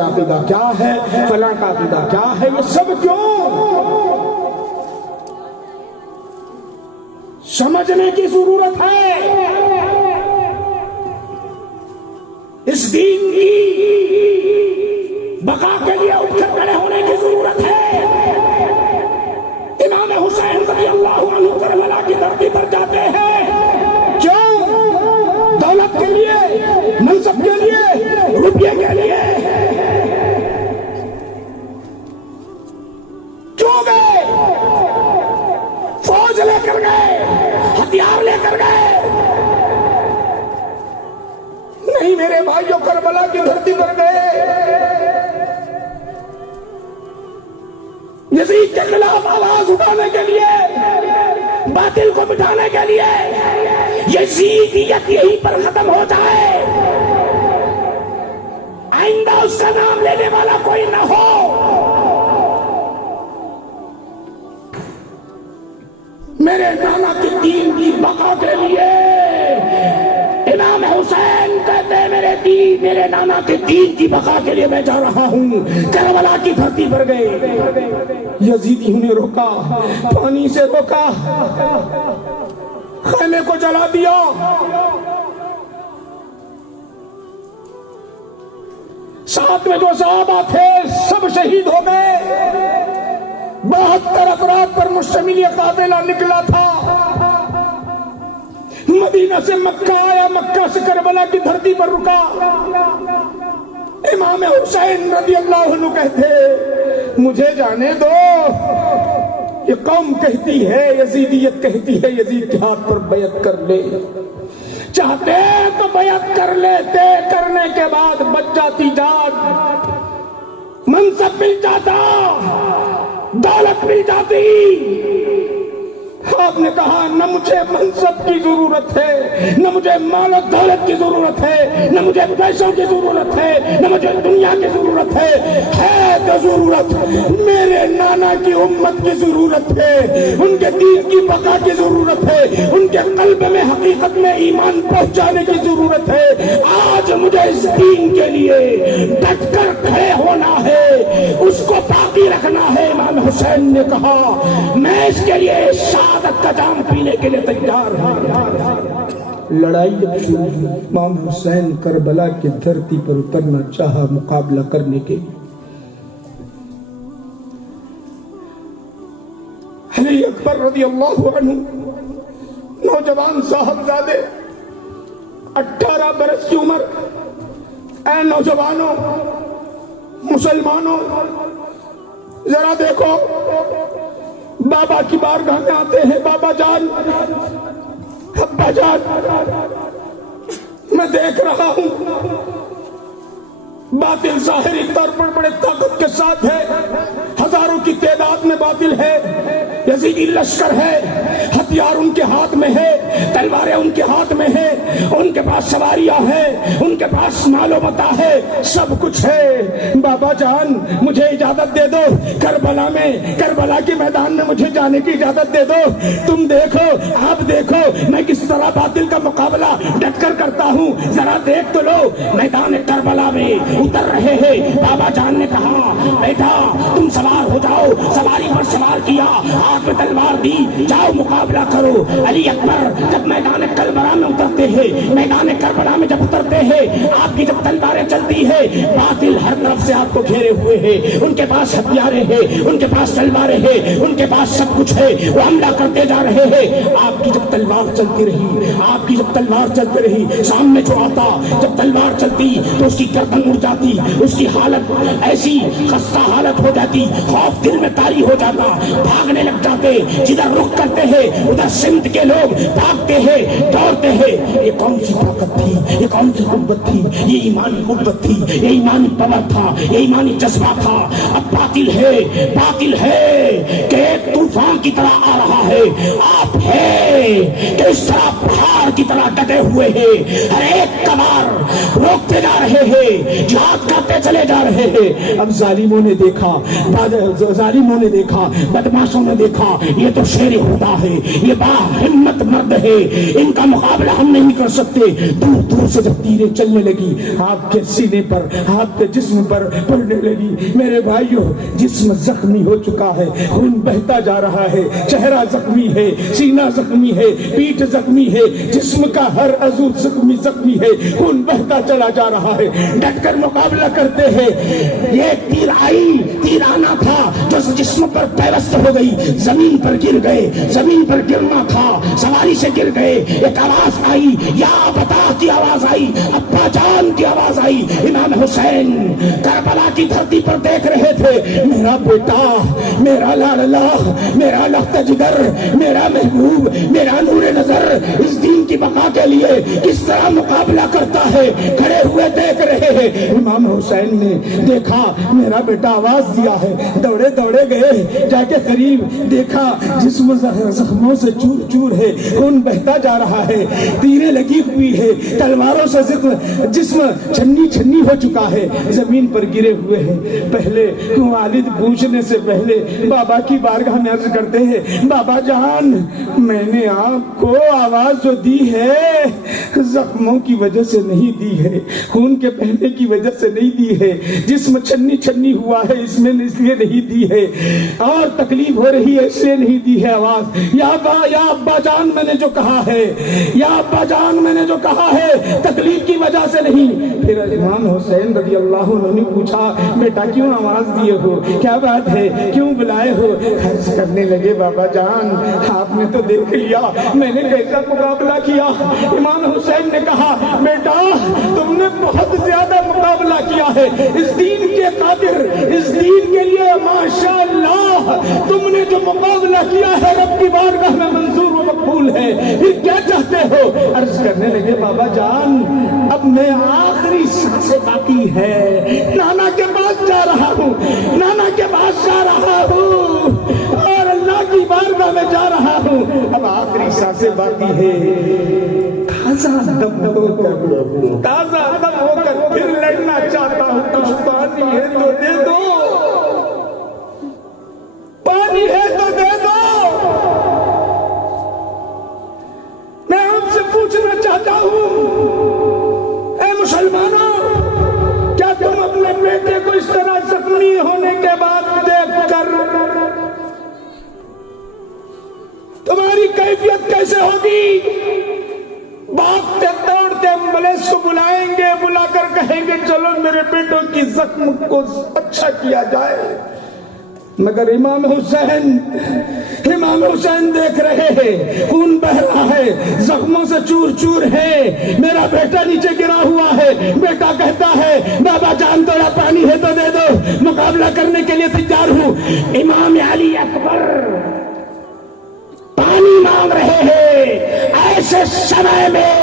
عقیدہ کیا ہے، فلاں کا عقیدہ کیا ہے، یہ سب کیوں؟ سمجھنے کی ضرورت ہے، اس دین کی بقا کے لیے اٹھ کر کھڑے ہونے کی ضرورت ہے۔ امام حسین رضی اللہ عنہ کربلا کی دھرتی پر جاتے ہیں، کیوں؟ دولت کے لیے، منصب کے لیے، روپیے کے لیے کیوں گئے؟ فوج لے کر گئے، ہتھیار لے کر گئے؟ نہیں میرے بھائیوں، کربلا کی دھرتی پر گئے یزید کے خلاف آواز اٹھانے کے لیے، باطل کو مٹانے کے لیے، یزیدیت یہیں پر ختم ہو جائے، آئندہ اس کا نام لینے والا کوئی نہ ہو۔ میرے نانا کے دین کی بقا کے لیے امام حسین کہتے ہیں میرے نانا کے دین کی بقا کے لیے میں جا رہا ہوں۔ کربلا کی دھرتی پر گئے، یزیدیوں نے روکا، پانی سے روکا، خیمے کو جلا دیا، ساتھ میں جو صحابہ تھے سب شہید ہو گئے۔ 72 افراد پر مشتمل یہ قافلہ نکلا تھا، مدینہ سے مکہ آیا، مکہ سے کربلا کی دھرتی پر رکا۔ امام حسین رضی اللہ عنہ کہتے مجھے جانے دو، یہ قوم کہتی ہے، یزیدیت کہتی ہے یزید کے ہاتھ پر بیعت کر لے، چاہتے تو بیعت کر لیتے، کرنے کے بعد بچ جاتی جان، منصب مل جاتا، دولت مل جاتی۔ آپ نے کہا نہ مجھے منصب کی ضرورت ہے، نہ مجھے مال و دولت کی ضرورت ہے، نہ مجھے پیسوں کی ضرورت ہے، نہ مجھے دنیا کی ضرورت ہے تو ضرورت میرے نانا کی امت کی ضرورت ہے، ان کے دین کی بقا کی ضرورت ہے، ان کے قلب میں حقیقت میں ایمان پہنچانے کی ضرورت ہے۔ آج مجھے اس دین کے لیے ڈٹ کر کھڑے ہونا ہے، اس کو باقی رکھنا ہے۔ امام حسین نے کہا میں اس کے لیے شہادت کا جام پینے کے لیے تیار ہوں۔ لڑائی جب شروع ہوئی، امام حسین کربلا کی دھرتی پر اترنا چاہا مقابلہ کرنے کے لیے۔ علی اکبر رضی اللہ عنہ نوجوان صاحبزادے، 18 برس کی عمر۔ اے نوجوانوں، مسلمانوں، ذرا دیکھو، بابا کی بارگاہ میں آتے ہیں، بابا جان، ابا جان، میں دیکھ رہا ہوں باطل ظاہری طور پر بڑے طاقت کے ساتھ ہے، ہزاروں کی تعداد میں باطل ہے، یزیدی لشکر ہے، ہتھیار ان کے ہاتھ میں ہے، تلواریں ان کے ہاتھ میں ہے، ان کے پاس سواریاں ہیں، ان کے پاس مال و متاع ہے، سب کچھ ہے۔ بابا جان مجھے اجازت دے دو، کربلا کے میدان میں مجھے جانے کی اجازت دے دو، تم دیکھو، آپ دیکھو میں کس طرح باطل کا مقابلہ ڈٹ کر کرتا ہوں، ذرا دیکھ تو لو۔ میدان کربلا میں اتر رہے ہیں، بابا جان نے کہا بیٹا تم سوار ہو جاؤ، سواری پر سوار کیا، ہاتھ میں تلوار دی، جاؤ مقابلہ کرو۔ علی اکبر جب میدان کربلا میں اترتے ہیں، میدان کربلا میں جب اترتے ہیں، آپ کی جب تلواریں چلتی ہے، باطل ہر طرف سے آپ کو گھیرے ہوئے ہیں، ان کے پاس ہتھیاریں ہیں، ان کے پاس تلواریں ہیں، ان کے پاس سب کچھ ہے، وہ حملہ کرتے جا رہے ہیں۔ آپ کی جب تلوار چلتی رہی، آپ کی جب تلوار چلتی رہی، سامنے جو آتا جب تلوار چلتی تو اس کی گردن اڑ جاتی، اس کی حالت ایسی خستہ حالت ہو جاتی، خوف دل میں طاری ہو جاتا، بھاگنے لگ جاتے، جدھر رخ کرتے ہیں ادھر سمت کے لوگ بھاگتے ہیں، دوڑتے ہیں۔ یہ کون سی طاقت تھی، یہ کون سی قوت تھی، یہ ایمانی قوت تھی، یہ ایمانی پاور تھا، یہ ایمانی جذبہ تھا۔ اب باطل ہے کہ ایک طوفان کی طرح آ رہا ہے، آپ ہے کہ اس طرح پہاڑ کی طرح ڈٹے ہوئے ہیں، ہر ایک کمار روکتے جا رہے ہیں، جہاد کرتے چلے جا رہے ہیں۔ اب ظالموں نے دیکھا ظالموں نے دیکھا، بدماشوں نے دیکھا، یہ تو شیر خدا ہے، یہ بڑا ہمت مرد ہے، ان کا مقابلہ ہم نہیں کر سکتے۔ دور دور سے جب تیریں چلنے لگی آپ کے سینے پر، آپ کے جسم پر پڑنے لگی، میرے بھائیوں جسم زخمی ہو چکا ہے، خون بہتا جا رہا ہے، چہرہ زخمی ہے، سینہ زخمی ہے، پیٹھ زخمی ہے، جسم کا ہر عضو زخمی ہے، خون بہتا چلا جا رہا ہے۔ ڈٹ کر مقابلہ کرتے ہیں۔ یہ تیر آئی، تیر آنا تھا جو جسم پر پیوست ہو گئی، زمین پر گر گئے، زمین پر گرنا تھا، سواری سے گر گئے۔ ایک آواز آئی، یا بتا کی آواز آئی، ابا جان کی آواز آئی۔ امام حسین کربلا کی دھرتی پر دیکھ رہے تھے، میرا بیٹا، میرا لاڈلا، میرا لخت جگر، میرا محبوب، میرا نور نظر اس دین کی بقا کے لیے کس طرح مقابلہ کرتا ہے، کھڑے ہوئے دیکھ رہے ہیں۔ امام حسین نے دیکھا میرا بیٹا آواز دیا ہے، دوڑے دوڑے گئے، جا کے قریب دیکھا جسم زخموں سے چور چور ہے، خون بہتا جا رہا ہے، تیریں لگی ہوئی ہے، تلواروں سے جسم چھنی چھنی ہو چکا ہے، زمین پر گرے ہوئے ہیں۔ پہلے والد پوچھنے سے پہلے بابا کی بارگاہ میں عرض کرتے ہیں، بابا جان میں نے آپ کو آواز جو دی ہے زخموں کی وجہ سے نہیں دی ہے، خون کے بہنے کی وجہ سے نہیں دی ہے، جسم چھنی چھنی ہوا ہے اس میں اس لیے نہیں دی ہے، اور تکلیف ہو رہی ہے اس لیے نہیں دی ہے آواز۔ یا ابا جان میں نے جو کہا ہے، یا ابا جان میں نے جو کہا ہے تکلیف کی وجہ سے نہیں۔ پھر امام حسین رضی اللہ عنہ نے پوچھا بیٹا کیوں آواز دیے ہو، کیا بات ہے، کیوں بلائے ہو؟ خرچ کرنے لگے، بابا جان آپ نے تو دیکھ لیا میں نے کیسا مقابلہ کیا۔ امام حسین نے کہا بیٹا تم نے بہت زیادہ مقابلہ کیا ہے، اس دین کے قادر، اس دین کے لیے ماشاءاللہ تم نے جو مقابلہ کیا ہے رب کی بارگاہ میں منظور و مقبول ہے، پھر کیا چاہتے ہو؟ عرض کرنے لگے بابا جان اب میں آخری سانسیں باقی ہے، نانا کے پاس جا رہا ہوں، نانا کے پاس جا رہا ہوں اور اللہ کی بارگاہ میں جا رہا ہوں، اب آخری سانسیں باقی ہے۔ تازہ دم ہو کر پھر لڑنا چاہتا ہوں، کچھ پانی ہے تو دے دو، پانی ہے تو دے دو۔ میں آپ سے پوچھنا چاہتا ہوں اے مسلمانوں، کیا تم اپنے بیٹے کو اس طرح زخمی ہونے کے بعد دیکھ کر تمہاری کیفیت کیسے ہوگی؟ بھاگتے دوڑتے ایمبولینس کو بلائیں گے، بلا کر کہیں گے چلو میرے بیٹوں کی زخم کو اچھا کیا جائے، مگر امام حسین دیکھ رہے ہیں خون بہ رہا ہے، زخموں سے چور چور ہے، میرا بیٹا نیچے گرا ہوا ہے، بیٹا کہتا ہے بابا جان تھوڑا پانی ہے تو دے دو، مقابلہ کرنے کے لیے تیار ہوں۔ امام علی اکبر پانی مانگ رہے ہیں، ایسے سمے میں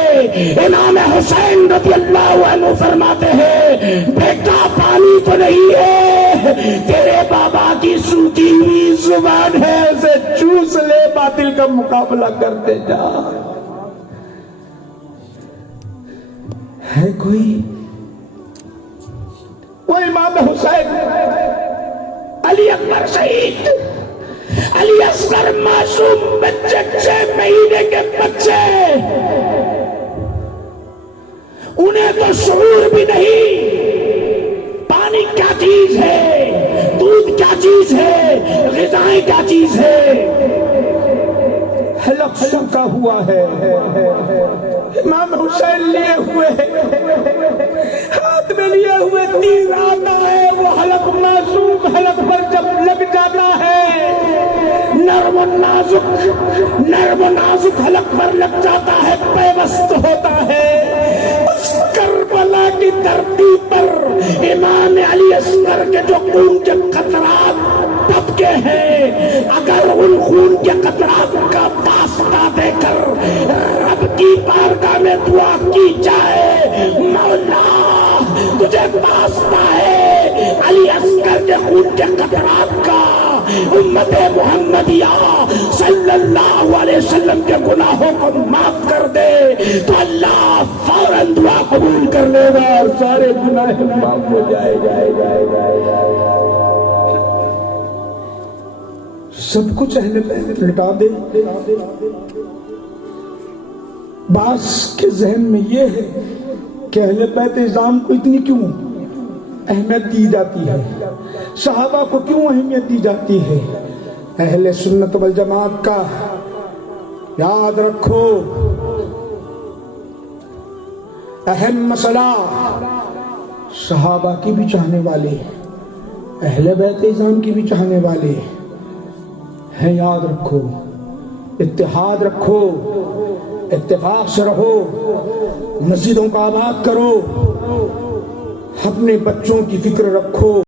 امام حسین رضی اللہ عنہ فرماتے ہیں بیٹا پانی تو نہیں ہے، تیرے بابا کی سوکھی ہوئی زبان ہے، اسے چوس لے، باطل کا مقابلہ کرتے جا۔ ہے کوئی وہ امام حسین، علی اکبر شہید، علی اصغر معصوم بچے، 6 مہینے کے بچے، انہیں تو شعور بھی نہیں پانی کیا چیز ہے، دودھ کیا چیز ہے، غذائیں کیا چیز ہے، حلق شکا ہوا ہے۔ امام حسین لیے ہوئے ہاتھ میں لیے ہوئے تیر آتا ہے، وہ حلق معصوم حلق پر جب لگ جاتا ہے، نرم و نازک حلق پر لگ جاتا ہے، پیوست ہوتا ہے۔ اس کربلا کی دھرتی پر امام علی اصغر کے جو خون کے قطرات ٹپکے ہیں، اگر ان خون کے قطرات کا واسطہ دے کر رب کی بارگاہ میں دعا کی جائے، مولا تجھے واسطہ ہے علی اصغر کے خون کے قطرات کا، امت محمدیہ صلی اللہ علیہ وسلم کے گناہوں کو معاف کر دے تو اللہ فوراً دعا قبول کر لے گا اور سارے گناہ معاف ہو جائے۔ سب کچھ اہل بیت لٹا دے. بعض کے ذہن میں یہ ہے کہ اہل بیت نظام کو اتنی کیوں اہمیت دی جاتی ہے, صحابہ کو کیوں اہمیت دی جاتی ہے. اہل سنت والجماعت کا یاد رکھو اہم مسئلہ صحابہ کی بھی چاہنے والے, اہل بیت نظام کی بھی چاہنے والے ہیں. یاد رکھو, اتحاد رکھو, اتفاق سے رہو, مسجدوں کو آباد کرو, اپنے بچوں کی فکر رکھو.